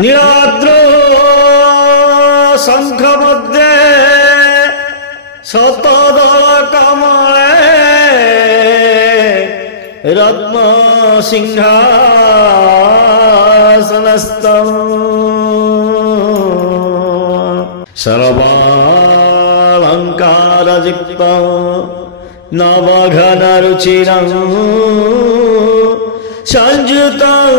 नीलाद्र शंख मध्ये शतदल कमले रत्न सिंहासनस्थं सर्वालंकारयुक्तं नवघनरुचिरं संयुतं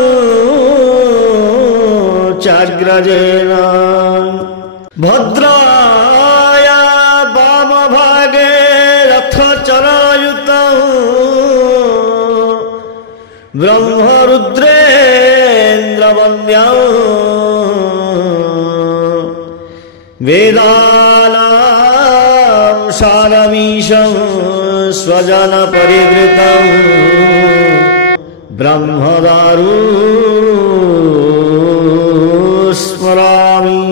चाग्रजेन भद्राया वामभागे रथचरायुतं ब्रह्मरुद्रेन्द्रवन्द्यं वेदानां सारमीशं स्वजनपरिवृतं ब्रह्मदारु स्मरामि।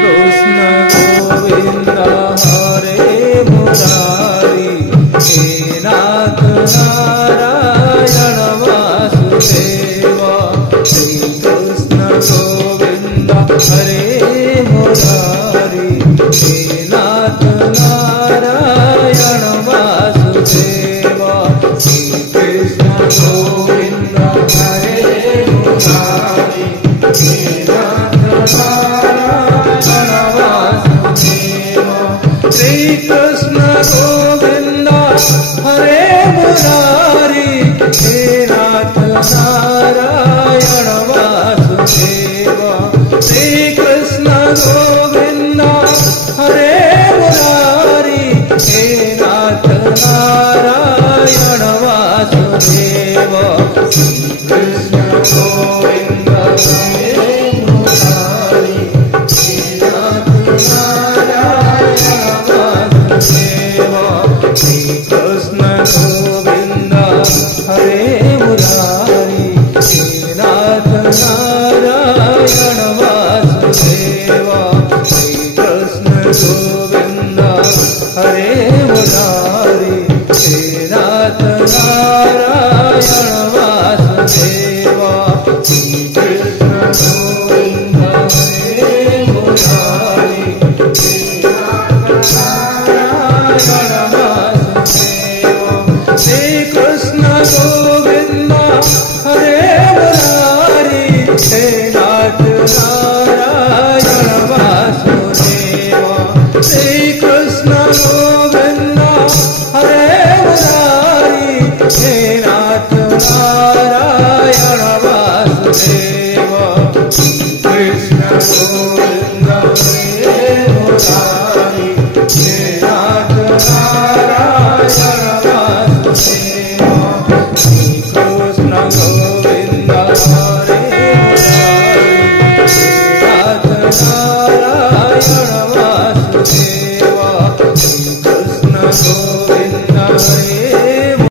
कृष्ण गोविंद हरे मुरारी हे नाथ नारायण वासुदेव। श्री कृष्ण गोविंद हरे मुरारी हे नाथ नारायण वासुदेव। श्री कृष्ण गोविंद हरे मुरारी हे नाथ नारायण वासुदेव। श्री कृष्ण गोविंद हरे मुरारी हे नाथ नारायण वासुदेव। श्री कृष्ण गोविंद हरे मुरारी हे नाथ नारायण वासुदेव। श्री कृष्ण गोविंद हरे मुरारी हे नाथ नारायण वासुदेव। श्री कृष्ण गोविंद हरे मुरारी हे नाथ नारायण वासुदेव। श्री कृष्ण गोविंद हरे मुरारी हे नाथ नारायण वासुदेव। श्री कृष्ण गोविंद हरे मुरारी हे नाथ नारायण वासुदेव। श्री कृष्ण गोविंद हरे मुरारी हे नाथ नारायण वासुदेव। श्री कृष्ण गोविंद हरे मुरारी हे नाथ नारायण वासुदेव।